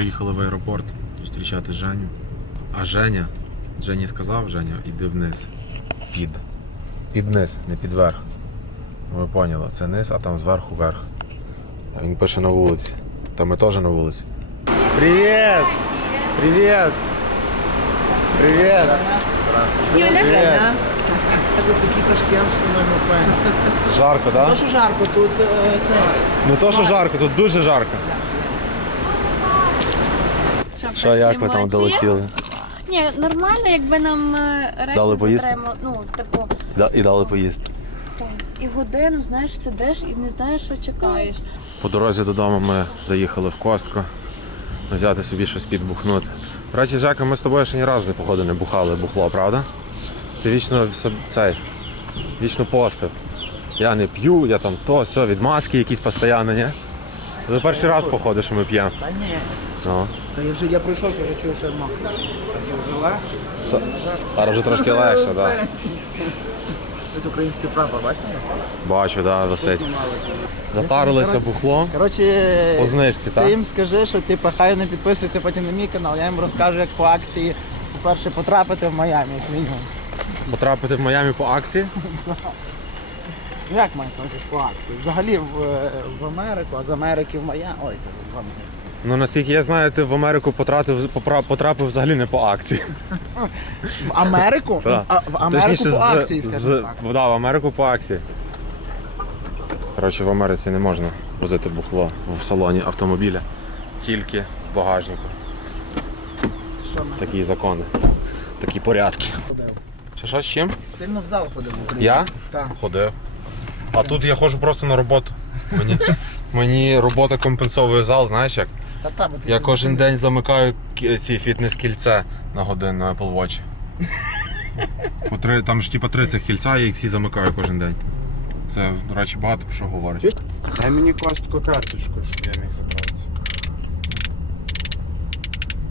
Приїхали в аеропорт зустрічати Женю. А Женя, Жені сказав, Женя, іди вниз. Під. Під низ, не під верх. Ви поняли, це низ, а там зверху верх. А він пише на вулиці. Та ми теж на вулиці. Привіт! Привіт! Привіт! Юля? Тут такий ташкент, що ми впевнені. Жарко, так? То, що жарко, тут е, це. Не то, що жарко, тут дуже жарко. Що, як ви там долетіли? Ні, нормально, якби нам е, Дали не поїсти? Ну, типу, І дали поїсти. там, і годину, знаєш, сидиш і не знаєш, що чекаєш. По дорозі додому ми заїхали в костку. Взяти собі щось підбухнути. До речі, Жека, ми з тобою ще ні разу не походу не бухали бухло, правда? Ти вічно все- цей, вічно постив. Я не п'ю, я там то, все, відмазки якісь постійно, ні? Це перший раз походу, що ми п'ємо. Та ні. Ну. Та я вже я пройшовся, вже чув, що я мокрий. Так я вже легше. Зараз вже трошки легше, так. Да. Ось український прапор, бачите? Бачу, да, висить. Затарилися бухлом Коротше, по знижці, ти так? їм скажи, що типу, хай не підписуються потім на мій канал. Я їм розкажу, як по акції, по-перше, потрапити в Майамі, як мінімум. Потрапити в Майамі по акції. Ну, Як мається по акції? Взагалі в, е, в Америку, а з Америки в Майамі. Ой, в Америку. Ну наскільки я знаю, ти в Америку потратив, потрапив взагалі не по акції. В Америку? Так. В, а- в Америку по акції, скажімо так. да, в Америку по акції. Коротше, в Америці не можна возити бухло в салоні автомобіля. Тільки в багажнику. Що ми Такі закони. Такі порядки. ходив? Що, що з чим? Сильно в зал ходив в Україні. Я? Так. Ходив. А тут я ходжу просто на роботу. Мені, мені робота компенсовує зал, знаєш як? Та, та, бо ти Я кожен день замикаю кі- ці фітнес-кільце на годину Apple Watch. По три, там ж типа три цих кільця, я їх всі замикаю кожен день. Це, до речі, багато про що говорить. Дай мені костку карточку, щоб я міг забратися.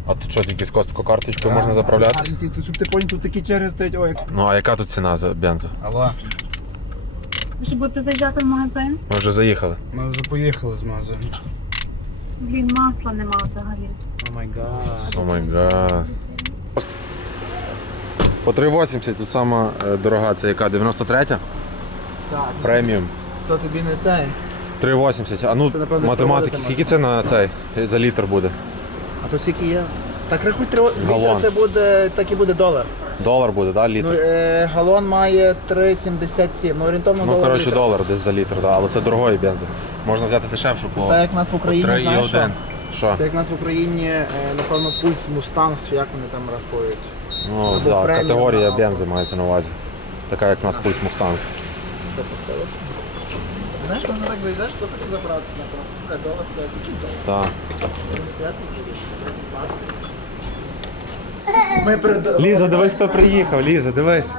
А тут що, тільки з костко карточкою можна заправлятися? Гарниці, тут, щоб ти поняв, тут такі черги стоять, ой, як Ну а яка тут ціна за бензо? Алло, Щоб будете заїжджати в магазин, Ми вже заїхали. ми вже поїхали з магазину. Блін, масла нема взагалі. О май гад. О май гад. По 3,80 тут сама е, дорога, це яка? 93 так. Преміум. То тобі не цей. 3,80. А ну Це, напевно, математики, спроводити скільки це на цей за літр буде? А то скільки є? Так рахуй три літр, Галон. це буде, так і буде долар. Долар буде, да, Ну, літр? е, галон має 3,77. Ну, орієнтовно Ну, долар. коротше, літр. долар десь за літр, да, але це дорогої бензин. Можна взяти дешевшу по, Так як нас в по Україні, 3,1. знаєш що? Що? Це як нас в Україні, е, напевно, пульс Мустанг, чи як вони там рахують. Ну, або да, преміум, категорія або- бензи мається на увазі. Така як в нас пульс Мустанг. Що поставити? Знаєш, можна так заїжджаєш, хто хоче забратися на просто. Хай долар, хай який долар? Так. 35 30 баксів. Ми перед... Ліза, дивись, хто приїхав, Ліза, дивись.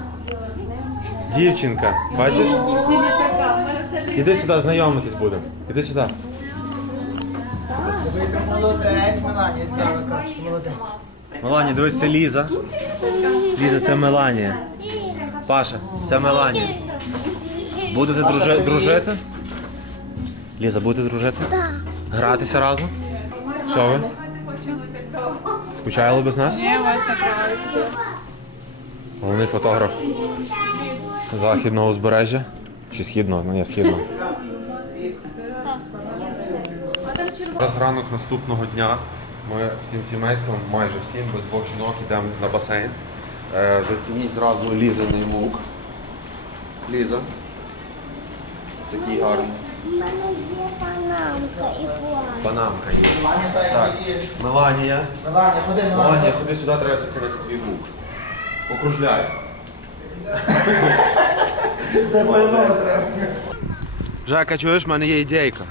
Дівчинка, бачиш? Іди сюди, знайомитись будемо. Іди сюди. Молодець, Меланія зняла карточку, молодець. Меланія, дивись, це Ліза. Ліза, це Меланія. Паша, це Меланія. Будете дружи- дружити? Ліза, будете дружити? Так. Гратися разом? Що ви? Скучали без нас? Ні, ось так Головний фотограф західного узбережжя. Чи східного? Ну, ні, східного. Зараз ранок наступного дня. Ми всім сімейством, майже всім, без двох жінок, йдемо на басейн. Е, Зацініть зразу лізаний лук. Ліза. Такий гарний. У мене є панамка і плащ. Панамка є. Так. Меланія. Меланія, ходи, Меланія. Меланія, ходи сюди, треба зацінити твій лук. Окружляй. Це моє треба. Жека, чуєш, в мене є ідейка.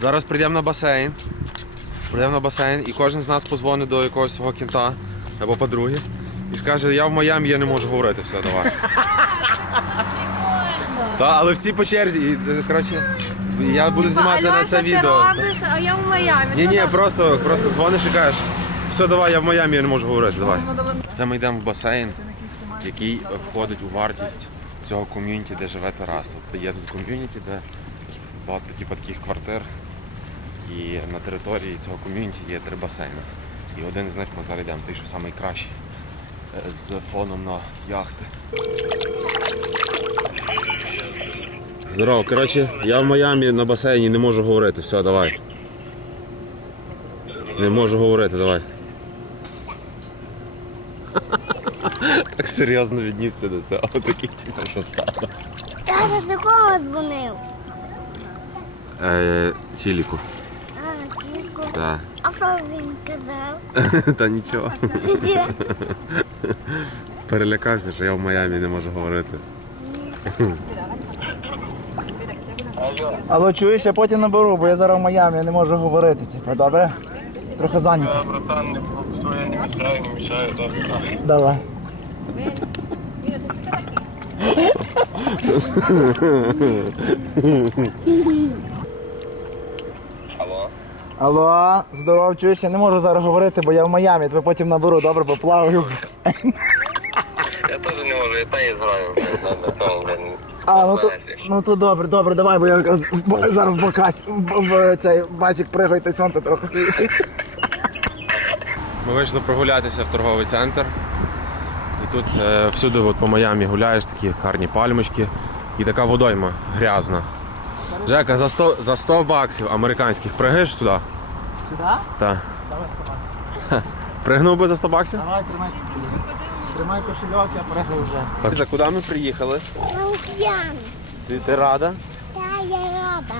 Зараз прийдемо на басейн. Прийдемо на басейн і кожен з нас позвонить до якогось свого кінта або подруги і скаже, я в Майамі, я не можу говорити, все, давай. Так, але всі по черзі. І, е, коротше, я буду знімати на це відео. Ти робиш, а я в Майамі. Ні, Ну, ні, просто, просто дзвониш і кажеш, все, давай, я в Майамі, я не можу говорити, давай. Це ми йдемо в басейн, який входить у вартість цього ком'юніті, де живе Тарас. Тобто є тут ком'юніті, де багато типу, таких квартир. І на території цього ком'юніті є три басейни. І один з них ми зараз той, що найкращий, е, з фоном на яхти. Здорово, коротше, я в Майамі на басейні не можу говорити. Все, давай. Не можу говорити, давай. Так серйозно віднісся до цього. Отакий, типу, що сталося. Тато до кого дзвонив? Е, Чіліку. А, Чірку. Так. А що він казав? Та нічого. Перелякався, що я в Майамі не можу говорити. Алло, чуєш, я потім наберу, бо я зараз в Майамі, я не можу говорити, типу, добре? Трохи зайнятий. братан, не провокує, не мішає, не мішає, так. Давай. Алло? Алло, здоров, чуєш, я не можу зараз говорити, бо я в Майамі, тебе потім наберу, добре, бо плаваю в басейн. Я теж не можу, я та і зграю на, цьому, блін, А, ну то, ну то добре, добре, давай, бо я якраз в- зараз в бакась, в, в цей басик пригай, та сонце трохи світить. Ми вийшли прогулятися в торговий центр. Тут е, всюди от по Майамі гуляєш, такі гарні пальмочки і така водойма грязна. Жека, за 100, за 100 баксів американських пригиш сюди? Сюди? Так. Давай, вставай. Пригнув би за 100 баксів? Давай, тримай. Тримай кошельок, я пригаю вже. Так, за куди ми приїхали? На океан. Ти, ти рада? Та я рада.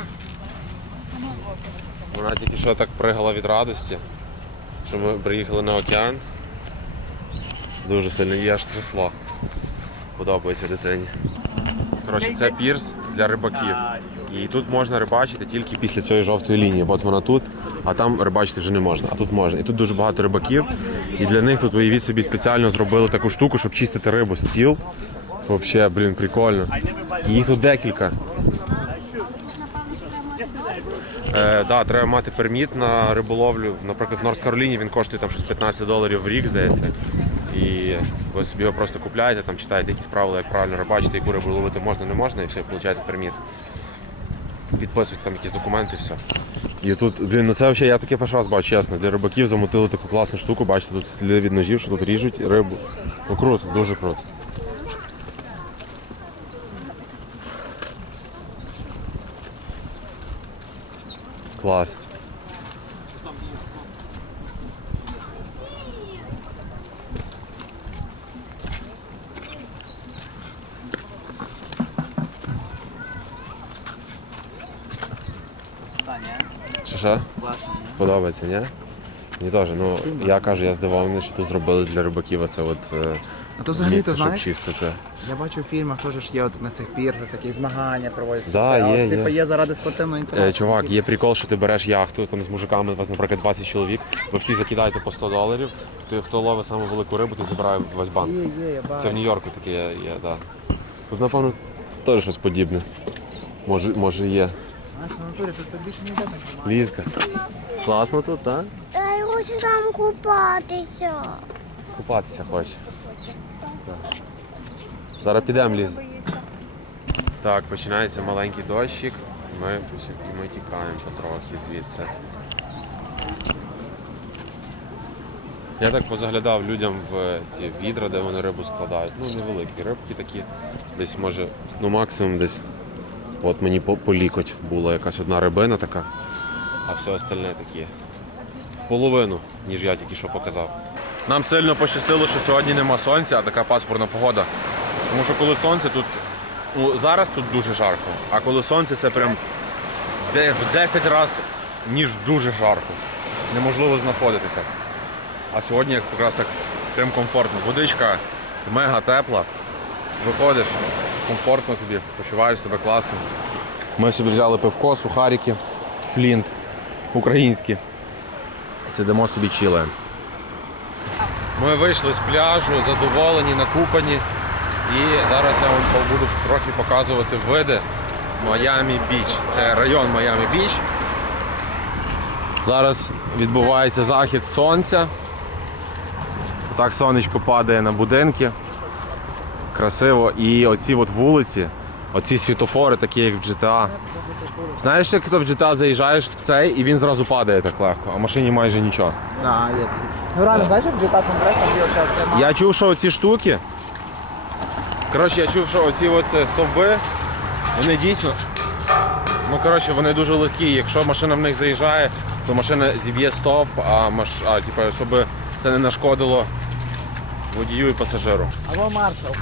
Вона тільки що так пригала від радості, що ми приїхали на океан. Дуже сильно її аж трясло. Подобається дитині. Коротше, це пірс для рибаків. І тут можна рибачити тільки після цієї жовтої лінії. От вона тут, а там рибачити вже не можна. А тут можна. І тут дуже багато рибаків. І для них тут уявіть собі спеціально зробили таку штуку, щоб чистити рибу з тіл. Взагалі, блін, прикольно. І їх тут декілька. Е, да, треба мати перміт на риболовлю. Наприклад, в Норс-Кароліні він коштує там щось 15 доларів в рік, здається. І ви собі його просто купляєте, там читаєте якісь правила, як правильно рибачити, яку рибу ловити можна, не можна, і все, получаєте перміт. Підписуєте там якісь документи, все. І тут, блін, ну це взагалі я таке перший раз бачу, чесно. Для рибаків замутили таку класну штуку, бачите, тут сліди від ножів, що тут ріжуть рибу. Ну круто, дуже круто. Клас. Що? Класно. Подобається, ні? Мені теж. Ну, я кажу, я здивований, що тут зробили для рибаків оце от е, А то взагалі, місце, ти щоб знаєш, чистити. я бачу в фільмах теж ж є от на цих пірсах, такі змагання проводять. Да, А є, Типу є. є заради спортивного Е, інтересу. чувак, є прикол, що ти береш яхту там з мужиками, у вас, наприклад, 20 чоловік, ви всі закидаєте по 100 доларів. Ти хто ловить саму велику рибу, ти забирає весь банк. Є, є, я бачу. Це в Нью-Йорку таке є, є да. Тут, напевно, теж щось подібне. Може, може є. Лізка. Класно тут, так? Та я хочу там купатися. Купатися хоче. Зараз підемо ліз. Так, починається маленький дощик. Ми, ми тікаємо потрохи звідси. Я так позаглядав людям в ці відра, де вони рибу складають. Ну, невеликі рибки такі. Десь може, ну максимум десь. От мені по, по лікоть була якась одна рибина така, а все остальне такі в половину, ніж я тільки що показав. Нам сильно пощастило, що сьогодні нема сонця, а така пасмурна погода. Тому що коли сонце тут. Ну, зараз тут дуже жарко, а коли сонце це прям в 10 разів, ніж дуже жарко. Неможливо знаходитися. А сьогодні якраз так прям комфортно. Водичка мега тепла. Виходиш, комфортно тобі, почуваєш себе класно. Ми собі взяли пивко, сухарики, флінт, українські. Сидимо собі чилаємо. Ми вийшли з пляжу, задоволені, накупані. І зараз я вам буду трохи показувати види Майамі Біч. Це район Майамі Біч. Зараз відбувається захід сонця. Так сонечко падає на будинки. Красиво. І оці от вулиці, Оці світофори, такі як в GTA. Знаєш, як то в GTA заїжджаєш в цей і він зразу падає так легко, а в машині майже нічого. Да, є. Ну реально, знаєш, як в GTA San Andreas там є оця Я чув, що оці штуки. Коротше, я чув, що оці от е, стовби, вони дійсно. Ну, коротше, вони дуже легкі. Якщо машина в них заїжджає, то машина зіб'є стовп, а, маш... а типу, щоб це не нашкодило водію і пасажиру. Або маршал.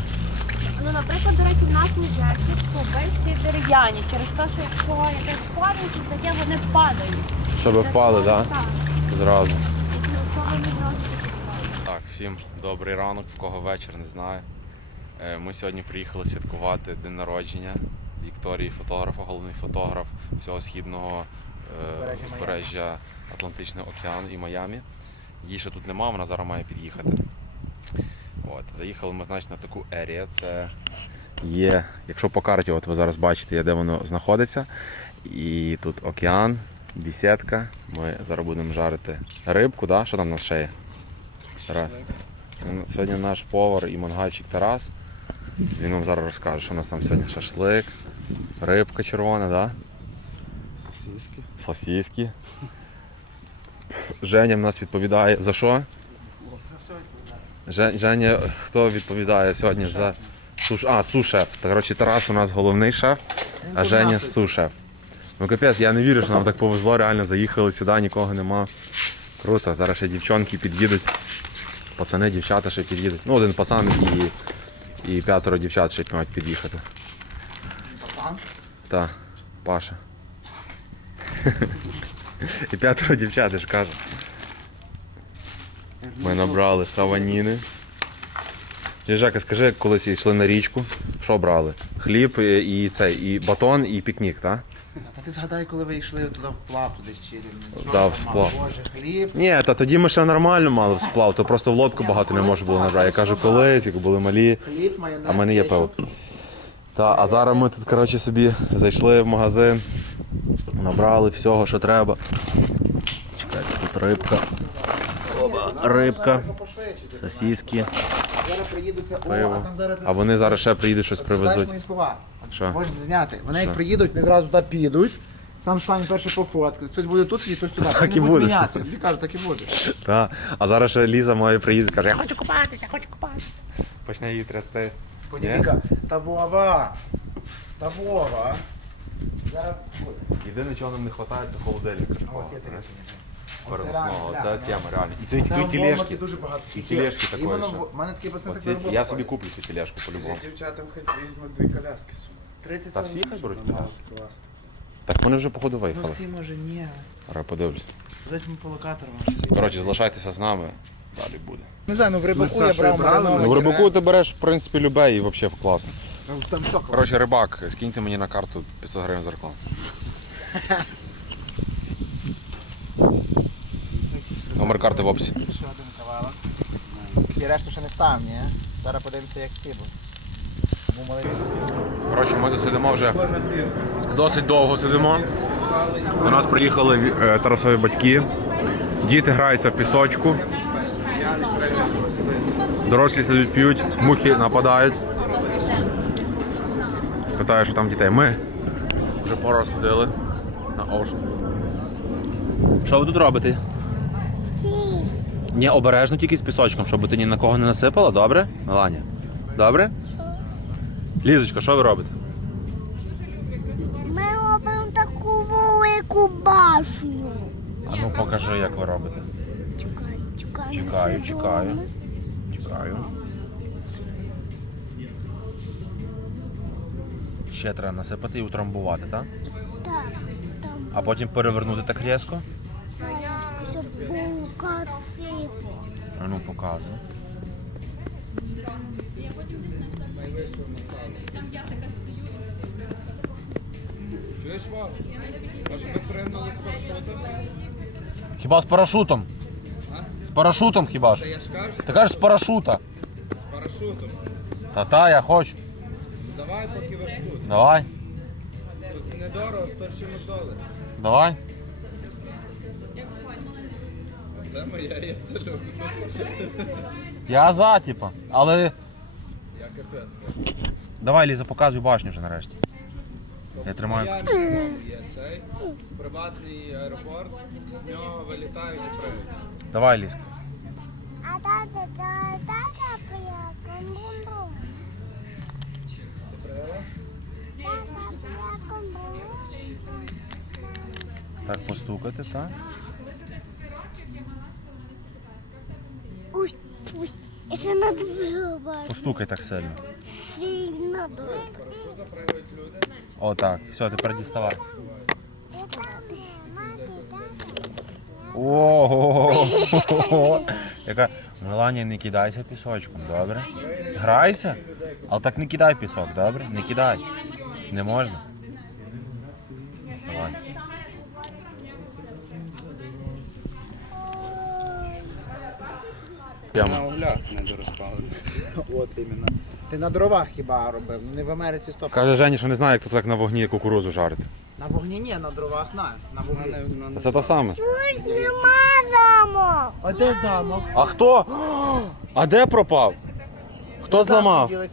Ну, наприклад, до речі, в нас міжерці стовби всі дерев'яні, через те, що якщо якесь падає, то таке вони падають. Щоб впали, так? Так. Зразу. То вони зразу Так, всім добрий ранок, в кого вечір, не знаю. Е, Ми сьогодні приїхали святкувати день народження Вікторії, фотографа, головний фотограф всього східного е, Узбережжя Атлантичного океану і Майамі. Її ще тут нема, вона зараз має під'їхати. От, заїхали ми, значить, на таку ерію. Це є, якщо по карті, от ви зараз бачите, є, де воно знаходиться. І тут океан, бісідка. Ми зараз будемо жарити рибку, да? що там на шиї? Тарас. Ну, Сьогодні наш повар і мангальщик Тарас. Він нам зараз розкаже, що у нас там сьогодні шашлик, рибка червона, да? Сосиски. сосиски. Женя в нас відповідає за що? Же- Женя, хто відповідає сьогодні за суш... А, су-шеф. Коротше, Тарас у нас головний шеф, а Женя су-шеф. Ну капець, я не вірю, що нам так повезло, реально заїхали сюди, нікого нема. Круто, зараз ще дівчонки під'їдуть. Пацани, дівчата ще під'їдуть. Ну, один пацан і, і п'ятеро дівчат ще мають під'їхати. Пацан? Так, Паша. І п'ятеро дівчат, я ж кажу. Ми набрали саваніни. Жака, скажи, як колись йшли на річку, що брали? Хліб і, і цей, і батон, і пікнік, так? Та ти згадай, коли ви йшли туди вплав, туди Чилі. Да, сплав. Боже, хліб. Ні, та тоді ми ще нормально мали в сплав, то просто в лодку багато не можна було набрати. Я кажу, колись, як були малі. Хліб, майонез, А в мене є пиво. Та, а зараз ми тут, коротше, собі зайшли в магазин, набрали всього, що треба. Чекайте, тут рибка. Рибка, сосиски, пиво. а вони зараз ще приїдуть щось привезуть. мої слова. Що? Можеш зняти. Вони як приїдуть, не зразу туди підуть. Там стань перше пофотки. Хтось буде тут сидіти, хтось туди. Так і буде. мінятися. Тобі кажуть, так і буде. Та. А зараз ще Ліза моя приїде, каже, я хочу купатися, хочу купатися. Почне її трясти. Потім Ні? Віка, та Вова. Та Вова. Зараз буде. Єдине, чого нам не вистачає, це холодильника. А от є таке. Переносного, це реально, тема реально. І це в тележки. дуже багато. І тележки такої Іменно ще. в- мене такі пацани так Оці, на я собі куплю цю тележку по-любому. Дівчатам хоч візьмуть дві коляски собі. 30 Та всі хай беруть Мало коляски. скласти. Так вони вже походу Ну виїхали. всі може ні. Зараз подивлюсь. Візьмемо по локатору, може. Коротше, залишайтеся з нами. Далі буде. Не знаю, ну в рибаку Ми я брав. Ну, в рибаку ти береш, в принципі, любе і взагалі класно. Ну, Там що? Коротше, рибак, скиньте мені на карту 500 гривень за рекламу. Номер карти в описі. Ще один кавалок. Всі решту ще не став, ні? Зараз подивимося, як ті будуть. Коротше, ми тут сидимо вже досить довго сидимо. До нас приїхали е, Тарасові батьки. Діти граються в пісочку. Дорослі сидять п'ють, мухи нападають. Питаю, що там дітей. Ми вже пару раз ходили на Ocean. Що ви тут робите? Ні, обережно тільки з пісочком, щоб ти ні на кого не насипала, добре? Меланя? Добре? Лізочка, що ви робите? Ми робимо таку велику башню. А ну покажи, як ви робите. Чекаю, чекаю. Чекаю, чекаю. Чекаю. Ще треба насипати і утрамбувати, так? Так, А потім перевернути так різко. Щоб красиво. А ну показуй. Чуєш, Вов? Може ми пригнули з парашутом? Хіба з парашутом? З парашутом хіба ж? Я ж кажу, Ти кажеш з парашута. з парашутом. Та-та, я хочу. Давай, поки ви ж тут. Давай, Тут недорого, 100 з чимось доларів. давай. Це моя, я це люблю. Я за, типа. Але Я капець. Давай, Ліза, показуй башню вже нарешті. Я тримаю. Майамі є цей приватний аеропорт, з нього вилітають і приїдуть. Давай, Лізка. А тата, тата, тата, бумбум. Тата. Так, постукати, так? Уй, я ще надвигла. Постукай так сильно. Сильно. О, так. Все, тепер діставай. Ого! Яка Меланія, не кидайся пісочком, добре? Грайся, але так не кидай пісок, добре? Не кидай. Не можна. На углях не. От іменно. Ти на дровах хіба робив? Не в Америці стоп. Каже Жені, що не знає, як тут так на вогні кукурузу жарити. На вогні ні, на дровах знаю. На вогні. Це те саме. Ось нема замок. А де замок? А хто? А де пропав? Хто зламав? Я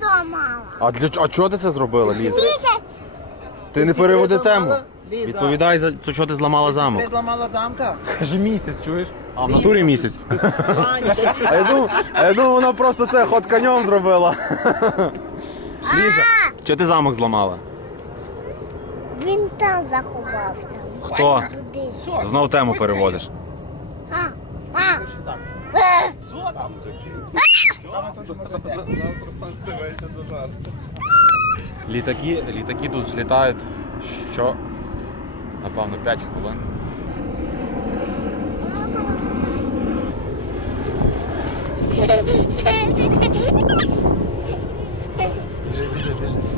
зламала. А для а чого ти це зробила, Ліза? Місяць. Ти не переводи тему. Ліза. Відповідай за то, що ти зламала замок. Ти зламала замка? Каже місяць, чуєш? А в натурі місяць. А я думав, а я думав, вона просто це ход конем зробила. Ліза, чого ти замок зламала? Він там заховався. Хто? Знов тему переводиш. А, а. Літаки, літаки тут злітають що? Напевно, 5 хвилин. Biri biri biri.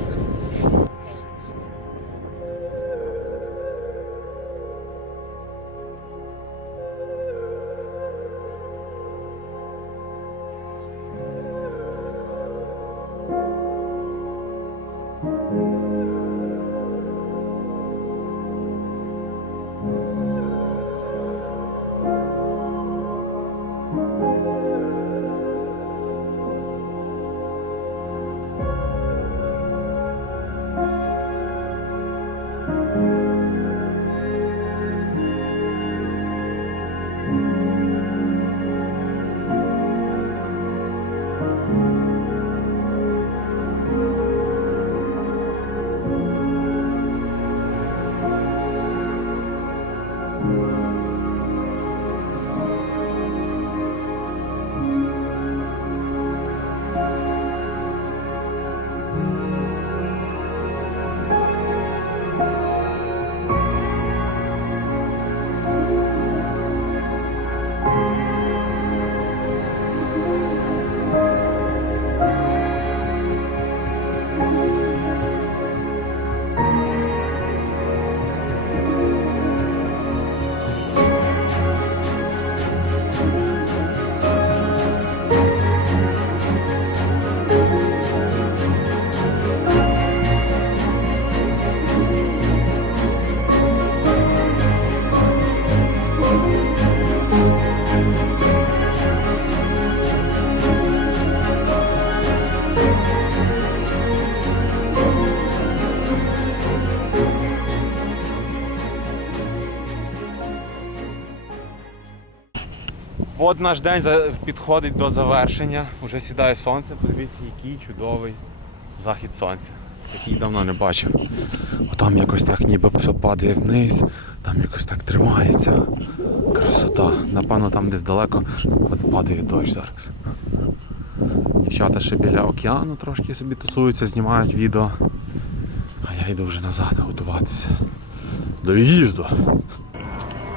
От наш день підходить до завершення. Уже сідає сонце. Подивіться, який чудовий захід сонця. Який давно не бачив. Там якось так ніби все падає вниз, там якось так тримається. Красота. Напевно, там десь далеко падає дощ зараз. Дівчата ще біля океану трошки собі тусуються, знімають відео. А я йду вже назад готуватися. До від'їзду.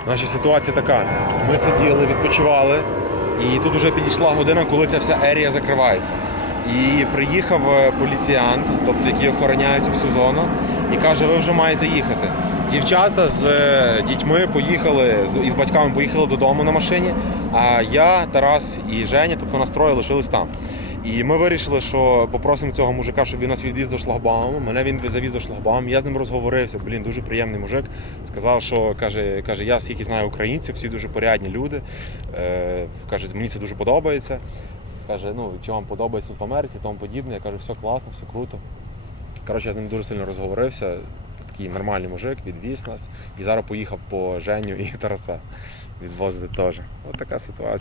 Наша ситуація така. Ми сиділи, відпочивали, і тут вже підійшла година, коли ця вся ерія закривається. І приїхав е, поліціянт, тобто який охороняє цю всю зону, і каже, ви вже маєте їхати. Дівчата з е, дітьми поїхали, з- із батьками поїхали додому на машині, а я, Тарас і Женя, тобто нас троє лишились там. І ми вирішили, що попросимо цього мужика, щоб він нас відвіз до шлагбауму. Мене він завіз до шлагбауму. Я з ним розговорився. Блін, дуже приємний мужик. Сказав, що каже, каже, я скільки знаю українців, всі дуже порядні люди. Е, каже, мені це дуже подобається. Каже, ну, чи вам подобається тут в Америці, тому подібне. Я кажу, все класно, все круто. Коротше, я з ним дуже сильно розговорився. Такий нормальний мужик, відвіз нас. І зараз поїхав по Женю і Тараса відвозити теж. Ось така ситуація.